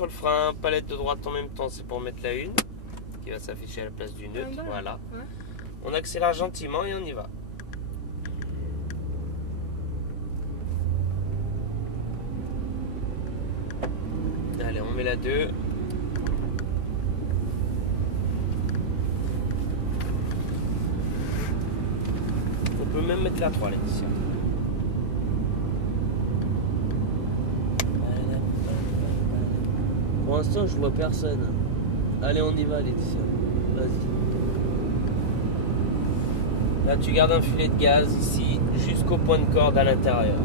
Sur le frein, palette de droite en même temps, c'est pour mettre la 1 qui va s'afficher à la place du neutre. Voilà. Ouais. On accélère gentiment et on y va. Allez, on met la 2. On peut même mettre la 3, Laetitia. Pour l'instant, je vois personne. Allez, on y va, Laetitia. Vas-y. Là, tu gardes un filet de gaz ici, jusqu'au point de corde à l'intérieur,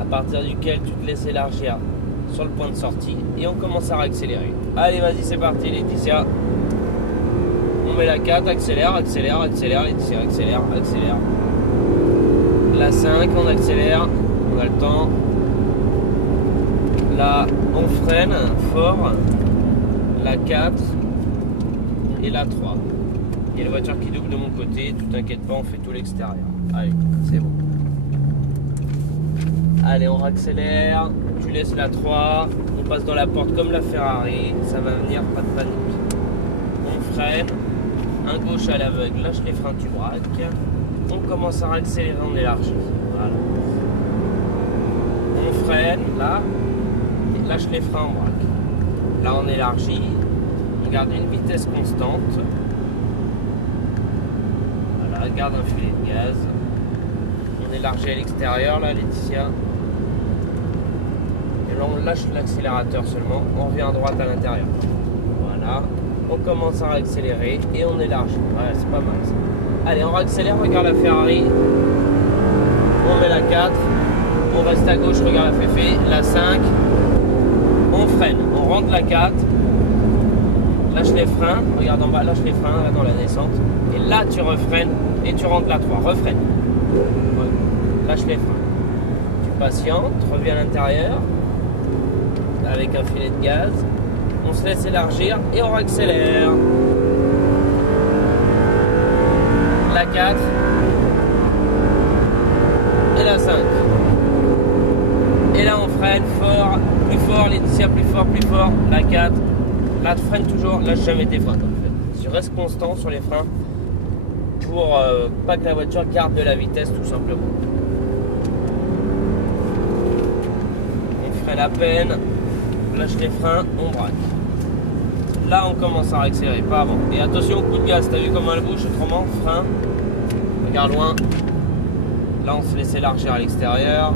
à partir duquel tu te laisses élargir sur le point de sortie et on commence à accélérer. Allez, vas-y, c'est parti, Laetitia. On met la 4, accélère, accélère, accélère, Laetitia, accélère, accélère. La 5, on accélère, on a le temps. Là, on freine fort. La 4 et la 3. Il y a la voiture qui double de mon côté, tu t'inquiètes pas, on fait tout l'extérieur. Allez, c'est bon. Allez, on accélère, tu laisses la 3, on passe dans la porte comme la Ferrari, ça va venir, pas de panique. On freine, un gauche à l'aveugle, lâche les freins, tu braques. On commence à accélérer, on élargit. Voilà. On freine, là, et lâche les freins, on braque. Là, on élargit, on garde une vitesse constante. Voilà, garde un filet de gaz. On élargit à l'extérieur, là, Laetitia. Et là, on lâche l'accélérateur seulement. On revient à droite à l'intérieur. Voilà. On commence à accélérer et on élargit. Ouais, c'est pas mal ça. Allez, on accélère, regarde la Ferrari. On met la 4. On reste à gauche, regarde la Féfé. La 5. On freine. On rentre la 4. Lâche les freins. Regarde en bas, lâche les freins là, dans la descente. Et là, tu refreines et tu rentres la 3. Refreine. Ouais. Lâche les freins. Tu patientes, reviens à l'intérieur avec un filet de gaz. On se laisse élargir et on accélère. La 4 et la 5. Et là on freine fort, Laetitia, plus fort. La 4. Là tu freines toujours, lâche jamais tes freins en fait. Tu restes constant sur les freins pour pas que la voiture garde de la vitesse tout simplement. On freine à peine, lâche les freins, on braque. Là on commence à accélérer, pas avant. Et attention au coup de gaz, t'as vu comment elle bouge autrement, frein, regarde loin. Là on se laisse élargir à l'extérieur.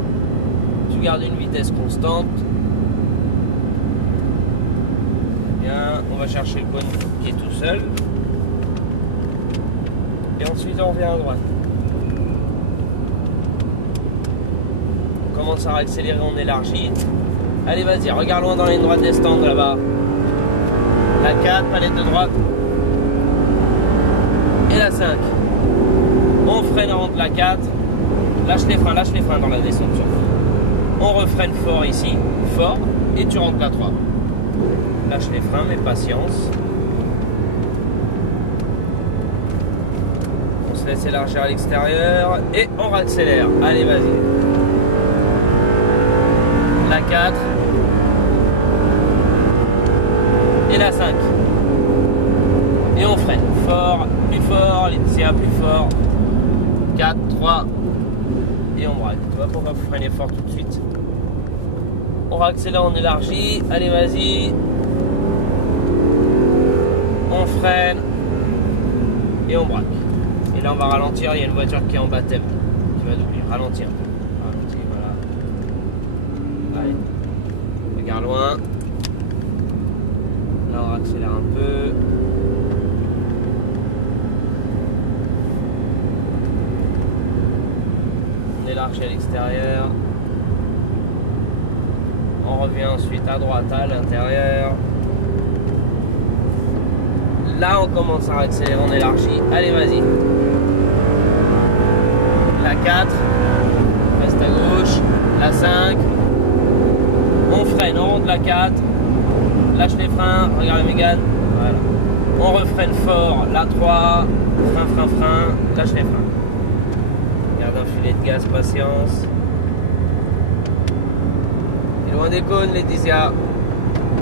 Tu gardes une vitesse constante. Bien, on va chercher le point qui est tout seul. Et ensuite on revient à droite. On commence à accélérer, on élargit. Allez vas-y, regarde loin dans la ligne droite des stands là-bas. La 4, palette de droite. Et la 5. On freine avant de la 4. Lâche les freins dans la descente surtout. On refreine fort ici, fort, et tu rentres la 3. Lâche les freins, mais patience. On se laisse élargir à l'extérieur et on accélère. Allez, vas-y. La 4. Et la 5. Et on freine fort, Laetitia, plus fort. 4, 3. Et on braque. Tu vois pourquoi vous freinez fort tout de suite. On accélère, on élargit. Allez, vas-y. On freine. Et on braque. Et là, on va ralentir. Il y a une voiture qui est en baptême. Qui va doubler. Ralentir. Ralentir, voilà. Allez. Regarde loin. Là, on accélère un peu. On élargit à l'extérieur. On revient ensuite à droite à l'intérieur. Là, on commence à accélérer, on élargit. Allez, vas-y. La 4. Reste à gauche. La 5. On freine, on rentre la 4. Lâche les freins. Regarde la Mégane. Voilà. On refreine fort. La 3. Frein. Lâche les freins. Garde un filet de gaz, patience. Et loin des cônes, Laetitia.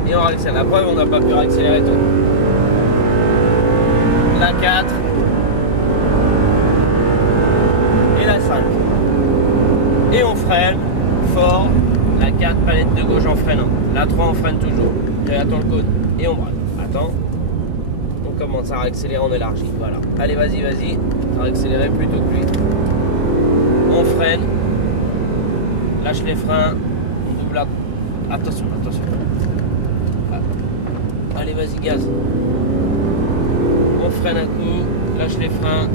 et on réaccélère. La preuve, on n'a pas pu réaccélérer tout. La 4 et la 5. Et on freine fort. La 4, palette de gauche en freinant. La 3, on freine toujours. Et attend le cône. Et on braque. Attends. On commence à réaccélérer, on élargit. Voilà. Allez, vas-y, vas-y. On va accélérer plutôt que lui. On freine. Lâche les freins. On double. Attention, attention. Allez, vas-y, gaz. On freine un coup. Lâche les freins.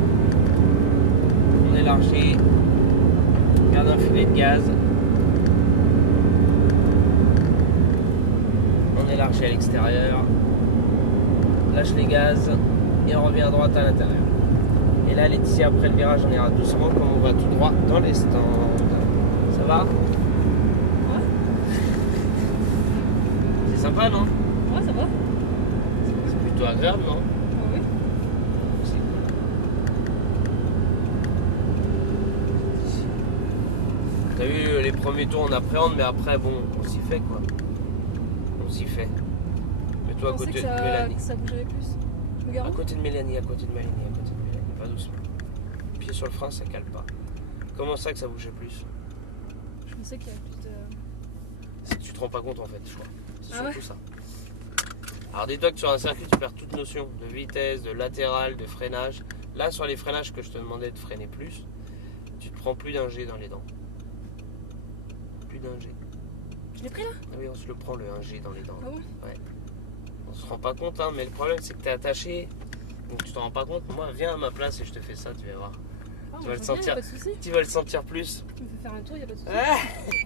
On élargit. Garde un filet de gaz. On élargit à l'extérieur. Lâche les gaz. Et on revient à droite à l'intérieur. Et là, Laetitia, après le virage, on ira doucement comme on va tout droit dans les stands. Ça va? Ouais. C'est sympa, non? Ouais, ça va. C'est plutôt agréable, non? Ah oui. C'est cool. T'as vu, les premiers tours, on appréhende, mais après, bon, on s'y fait, quoi. On s'y fait. Mets-toi à Je pensais côté que de Mélanie. ça bougerait plus. Je me À garde. côté de Mélanie, à côté de Mélanie, à côté de Mélanie. Pas doucement. Pied sur le frein, ça cale pas. Comment ça que ça bougeait plus? Je pensais qu'il y avait plus de. Tu te rends pas compte en fait, je crois. C'est Ah surtout ouais. ça. Alors dis-toi que sur un circuit, tu perds toute notion de vitesse, de latéral, de freinage. Là, sur les freinages que je te demandais de freiner plus, tu te prends plus d'un G dans les dents. Plus d'un G. Je l'ai pris là. Ah oui, on se le prend le 1G dans les dents. Ah bon? Ouais. On se rend pas compte, hein, mais le problème c'est que t'es attaché. Donc tu te rends pas compte. Moi, viens à ma place et je te fais ça, tu vas voir. Ah, Tu moi, vas le je veux bien, y sentir. a pas de soucis. Tu vas le sentir plus. Tu me fais faire un tour, y a pas de soucis. Ah